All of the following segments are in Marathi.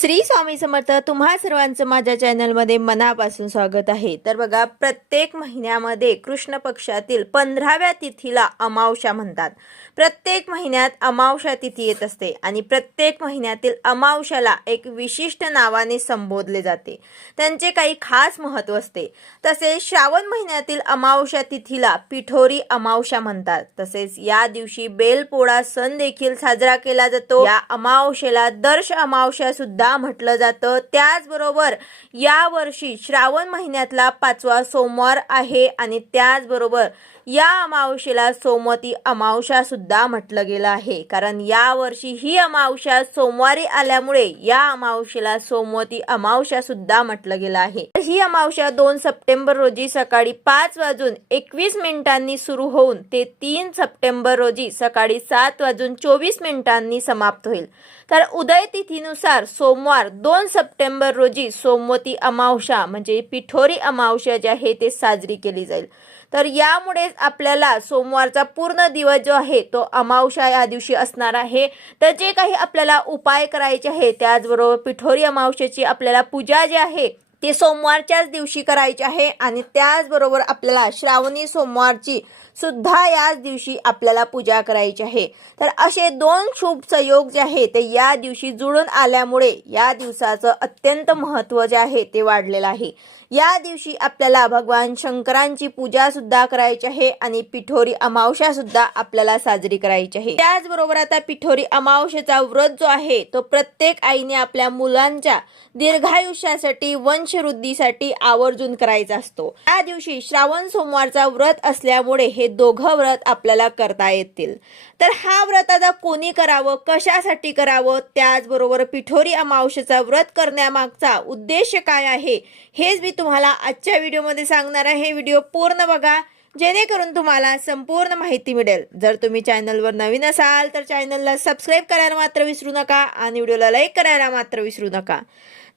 श्री स्वामी समर्थ तुम्हा सर्वांचं माझ्या चॅनलमध्ये मनापासून स्वागत आहे. तर बघा प्रत्येक महिन्यामध्ये कृष्ण पक्षातील पंधराव्या तिथीला अमावश्या म्हणतात. प्रत्येक महिन्यात अमावश्या तिथी येत असते आणि प्रत्येक महिन्यातील अमावश्याला एक विशिष्ट नावाने संबोधले जाते. त्यांचे काही खास महत्त्व असते. तसेच श्रावण महिन्यातील अमावश्या तिथीला पिठोरी अमावस्या म्हणतात. तसेच या दिवशी बेलपोळा सण देखील साजरा केला जातो. या अमावस्येला दर्श अमावश्या सुद्धा म्हटलं जातं. त्याचबरोबर यावर्षी श्रावण महिन्यातला पाचवा सोमवार आहे आणि त्याचबरोबर या अमावशेला सोमवती अमावस्या सुद्धा म्हटलं गेलं आहे. कारण या वर्षी ही अमावस्या सोमवारी आल्यामुळे या अमावशेला सोमवती अमावस्या सुद्धा म्हटलं गेलं आहे. ही अमावस्या दोन सप्टेंबर रोजी सकाळी पाच वाजून एकवीस मिनिटांनी सुरू होऊन ते तीन सप्टेंबर रोजी सकाळी सात वाजून चोवीस मिनिटांनी समाप्त होईल. तर उदय तिथीनुसार सोमवार दोन सप्टेंबर रोजी सोमवती अमावस्या म्हणजे पिठोरी अमावस्या जी आहे ते साजरी केली जाईल. तर यामुळेच आपल्याला सोमवारचा पूर्ण दिवस जो आहे तो अमावस्या या दिवशी असणार आहे. तर जे काही आपल्याला उपाय करायचे आहे त्याचबरोबर पिठोरी अमावस्याची आपल्याला पूजा जी आहे ती सोमवारच्याच दिवशी करायची आहे आणि त्याचबरोबर आपल्याला श्रावणी सोमवारची सुद्धा याच दिवशी आपल्याला पूजा करायची आहे. तर असे दोन शुभ संयोग जे आहे ते या दिवशी जुळून आल्यामुळे या दिवसाचं अत्यंत महत्त्व जे आहे ते वाढलेलं आहे. या दिवशी आपल्याला भगवान शंकरांची पूजा सुद्धा करायची आहे आणि पिठोरी अमावस्या सुद्धा आपल्याला साजरी करायची आहे. त्याचबरोबर आता पिठोरी अमावस्याचा व्रत जो आहे तो प्रत्येक आईने आपल्या मुलांच्या दीर्घायुष्यासाठी वंशवृद्धीसाठी आवर्जून करायचा असतो. या दिवशी श्रावण सोमवारचा व्रत असल्यामुळे हे दोघं व्रत आपल्याला करता येतील. तर हा व्रत आता कोणी करावं? कशासाठी करावं? त्याचबरोबर पिठोरी अमावशेचा व्रत करण्यामागचा उद्देश काय आहे? हेच मी तुम्हाला आजच्या व्हिडिओमध्ये सांगणार आहे. व्हिडिओ पूर्ण बघा. जेणेकरून तुम्हाला संपूर्ण माहिती मिळेल. जर तुम्ही चॅनलवर नवीन असाल तर चॅनलला सबस्क्राईब करायला मात्र विसरू नका आणि व्हिडिओला लाईक करायला मात्र विसरू नका.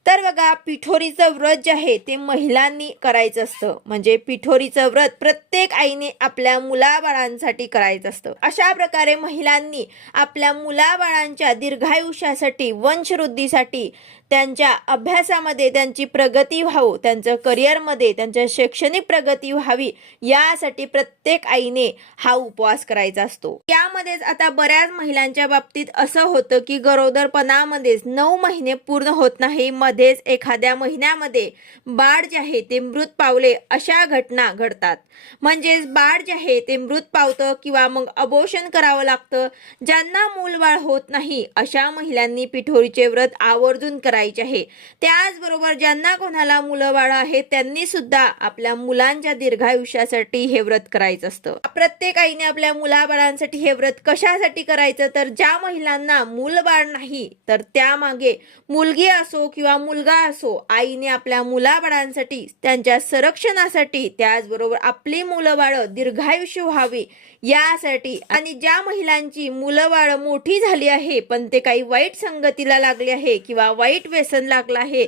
तर बघा पिठोरीचं व्रत जे आहे ते महिलांनी करायचं असतं. म्हणजे पिठोरीचं व्रत प्रत्येक आईने आपल्या मुलाबाळांसाठी करायचं असतं. अशा प्रकारे महिलांनी आपल्या मुलाबाळांच्या दीर्घायुष्यासाठी वंशवृद्धीसाठी त्यांच्या अभ्यासामध्ये त्यांची प्रगती व्हावं त्यांचं करिअरमध्ये त्यांच्या शैक्षणिक प्रगती व्हावी यासाठी प्रत्येक आईने हा उपवास करायचा असतो. यामध्येच आता बऱ्याच महिलांच्या बाबतीत असं होतं की गरोदरपणामध्येच नऊ महिने पूर्ण होत नाही. मध्येच एखाद्या महिन्यामध्ये बाळ जे आहे ते मृत पावले अशा घटना घडतात. म्हणजेच बाळ जे आहे ते मृत पावतं किंवा मग अबोशन करावं लागतं ज्यांना मूलबाळ होत नाही अशा महिलांनी पिठोरीचे व्रत आवर्जून करायचे आहे. त्याचबरोबर ज्यांना कोणाला मुलं बाळ आहेत त्यांनी सुद्धा आपल्या मुलांच्या दीर्घायुष्यासाठी हे व्रत करायचं असतं. प्रत्येक आईने आपल्या मुलाबाळांसाठी हे व्रत कशासाठी करायचं? तर ज्या महिलांना मूलबाळ नाही तर त्यामागे मुलगी असो किंवा मुलगा असो आईने आपल्या मुलाबाळांसाठी त्यांच्या संरक्षणासाठी त्याचबरोबर आपली मुलं बाळं दीर्घायुष्य व्हावी यासाठी आणि ज्या महिलांची मुलंबाळ मोठी झाली आहे पण ते काही वाईट संगतीला लागले आहे किंवा वाईट व्यसन लागलं आहे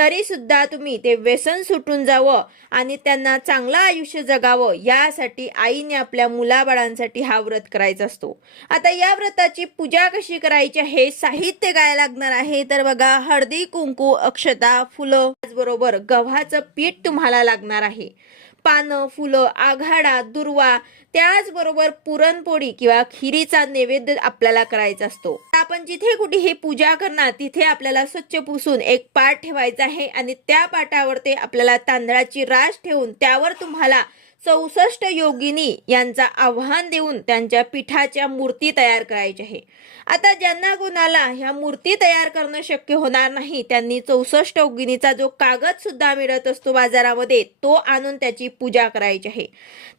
तरी सुद्धा तुम्ही ते व्यसन सुटून जावं आणि त्यांना चांगलं आयुष्य जगावं यासाठी आईने आपल्या मुलाबाळांसाठी हा व्रत करायचा असतो. आता या व्रताची पूजा कशी करायची आहे साहित्य काय लागणार आहे? तर बघा हळदी कुंकू अक्षता फुलं त्याचबरोबर गव्हाचं पीठ तुम्हाला लागणार आहे. पानं फुलं आघाडा दुर्वा त्याचबरोबर पुरणपोळी किंवा खिरीचा नैवेद्य आपल्याला करायचा असतो. आपण जिथे कुठे ही पूजा करणार तिथे आपल्याला स्वच्छ पुसून एक पाट ठेवायचा आहे आणि त्या पाटावर ते आपल्याला तांदळाची राश ठेवून त्यावर तुम्हाला चौसष्ट योगिनी यांचा आव्हान देऊन त्यांच्या पिठाच्या मूर्ती तयार करायच्या आहे. आता ज्यांना कोणाला ह्या मूर्ती तयार करणं शक्य होणार नाही त्यांनी चौसष्ट योगिनीचा जो कागद सुद्धा मिळत असतो बाजारामध्ये तो आणून त्याची पूजा करायची आहे.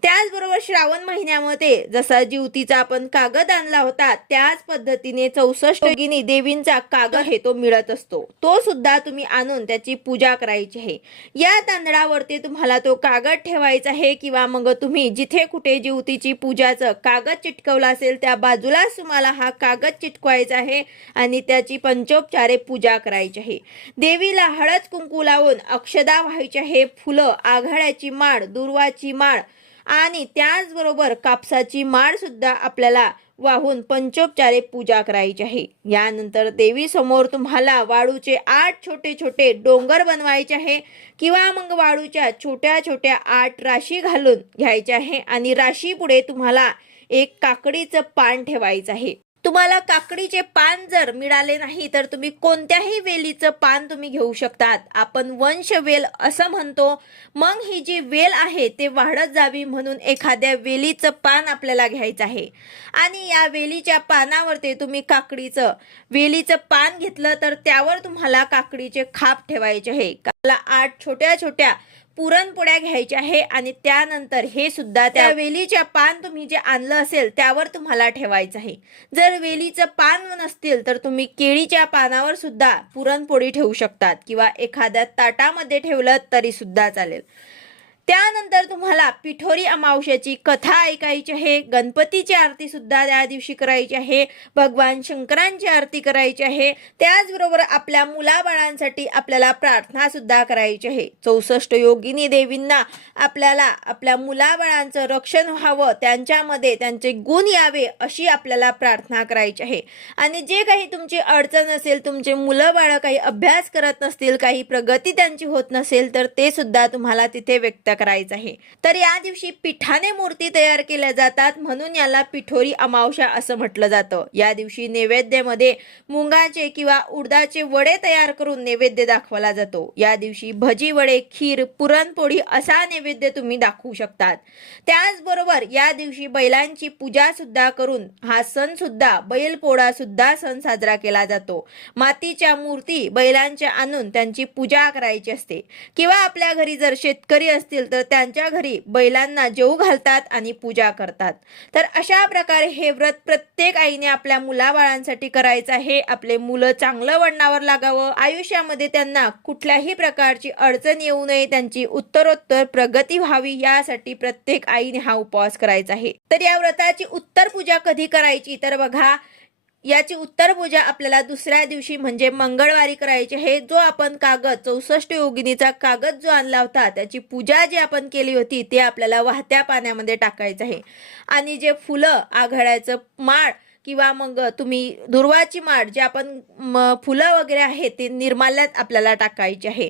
त्याचबरोबर श्रावण महिन्यामध्ये जसा जीवतीचा आपण कागद आणला होता त्याच पद्धतीने चौसष्ट योगिनी देवींचा कागद हे तो मिळत असतो. तो सुद्धा तुम्ही आणून त्याची पूजा करायची आहे. या तांदळावरती तुम्हाला तो कागद ठेवायचा आहे की किंवा मग तुम्ही जिथे कुठे जीवतीची पूजाचं कागद चिटकवला असेल त्या बाजूलाच तुम्हाला हा कागद चिटकवायचा आहे आणि त्याची पंचोपचारे पूजा करायची आहे. देवीला हळद कुंकू लावून अक्षदा व्हायची आहे फुलं आघाड्याची माळ दुर्वाची माळ आणि त्याचबरोबर कापसाची माळसुद्धा आपल्याला वाहून पंचोपचारे पूजा करायची आहे. यानंतर देवीसमोर तुम्हाला वाळूचे आठ छोटे छोटे डोंगर बनवायचे आहे किंवा मग वाळूच्या छोट्या छोट्या आठ राशी घालून घ्यायच्या आहे आणि राशी पुढे तुम्हाला एक काकडीचं पान ठेवायचं आहे. तुम्हाला काकडीचे पान जर मिळाले नाही तर तुम्ही कोणत्याही वेलीचं पान तुम्ही घेऊ शकतात. आपण वंश वेल असं म्हणतो. मग ही जी वेल आहे ते वाढत जावी म्हणून एखाद्या वेलीचं पान आपल्याला घ्यायचं आहे. आणि या वेलीच्या पानावरती तुम्ही काकडीचं वेलीचं पान घेतलं तर त्यावर तुम्हाला काकडीचे खाप ठेवायचे आहे. काला आठ छोट्या छोट्या पुरणपोळ्या घ्यायच्या आहे आणि त्यानंतर हे सुद्धा त्या वेलीच्या पान तुम्ही जे आणलं असेल त्यावर तुम्हाला ठेवायचं आहे. जर वेलीचं पान नसतील तर तुम्ही केळीच्या पानावर सुद्धा पुरणपोळी ठेवू शकतात किंवा एखाद्या ताटामध्ये ठेवलं तरी सुद्धा चालेल. त्यानंतर तुम्हाला पिठोरी अमावश्याची कथा ऐकायची आहे गणपतीची आरती सुद्धा त्या दिवशी करायची आहे भगवान शंकरांची आरती करायची आहे त्याचबरोबर आपल्या मुलाबाळांसाठी आपल्याला प्रार्थना सुद्धा करायची आहे. चौसष्ट योगिनी देवींना आपल्याला आपल्या मुलाबाळांचं रक्षण व्हावं त्यांच्यामध्ये त्यांचे गुण यावे अशी आपल्याला प्रार्थना करायची आहे. आणि जे काही तुमची अडचण असेल तुमचे मुलं बाळं काही अभ्यास करत नसतील काही प्रगती त्यांची होत नसेल तर ते सुद्धा तुम्हाला तिथे व्यक्त करायचं आहे. तर या दिवशी पिठाने मूर्ती तयार केल्या जातात म्हणून याला पिठोरी अमावशा असं म्हटलं जातं. या दिवशी नैवेद्यामध्ये मुंगाचे किंवा उडदाचे वडे तयार करून नैवेद्य दाखवला जातो. या दिवशी भजी वडे खीर पुरणपोळी असा नैवेद्य तुम्ही दाखवू शकतात. त्याचबरोबर या दिवशी बैलांची पूजा सुद्धा करून हा सण सुद्धा बैलपोळा सुद्धा सण साजरा केला जातो. मातीच्या मूर्ती बैलांच्या आणून त्यांची पूजा करायची असते. किंवा आपल्या घरी जर शेतकरी असतील तर त्यांच्या घरी बैलांना जेऊ घालतात आणि पूजा करतात. तर अशा प्रकारे हे व्रत प्रत्येक आईने आपल्या मुलाबाळांसाठी करायचं आहे. आपले मुलं चांगलं वळणावर लागावं. आयुष्यामध्ये त्यांना कुठल्याही प्रकारची अडचण येऊ नये. त्यांची उत्तरोत्तर प्रगती व्हावी यासाठी प्रत्येक आईने हा उपवास करायचा आहे. तर या व्रताची उत्तर पूजा कधी करायची? तर बघा याची उत्तर पूजा आपल्याला दुसऱ्या दिवशी म्हणजे मंगळवारी करायची हे जो आपण कागद चौसष्ट योगिनीचा कागद जो आणला होता त्याची पूजा जी आपण केली होती ते आपल्याला वाहत्या पाण्यामध्ये टाकायचं आहे. आणि जे फुलं आघाड्याचं माळ किंवा मग तुम्ही दुर्वाची माळ जे आपण फुलं वगैरे आहे ते निर्माल्यात आपल्याला टाकायची आहे.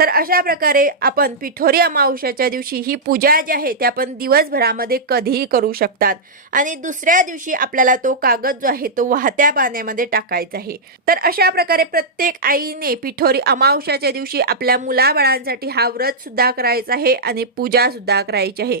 तर अशा प्रकारे आपण पिठोरी अमावश्याच्या दिवशी ही पूजा जी आहे ती आपण दिवसभरामध्ये कधीही करू शकतात. आणि दुसऱ्या दिवशी आपल्याला तो कागद जो आहे तो वाहत्या पाण्यामध्ये टाकायचा आहे. तर अशा प्रकारे प्रत्येक आईने पिठोरी अमावश्याच्या दिवशी आपल्या मुलाबाळांसाठी हा व्रत सुद्धा करायचा आहे आणि पूजा सुद्धा करायची आहे.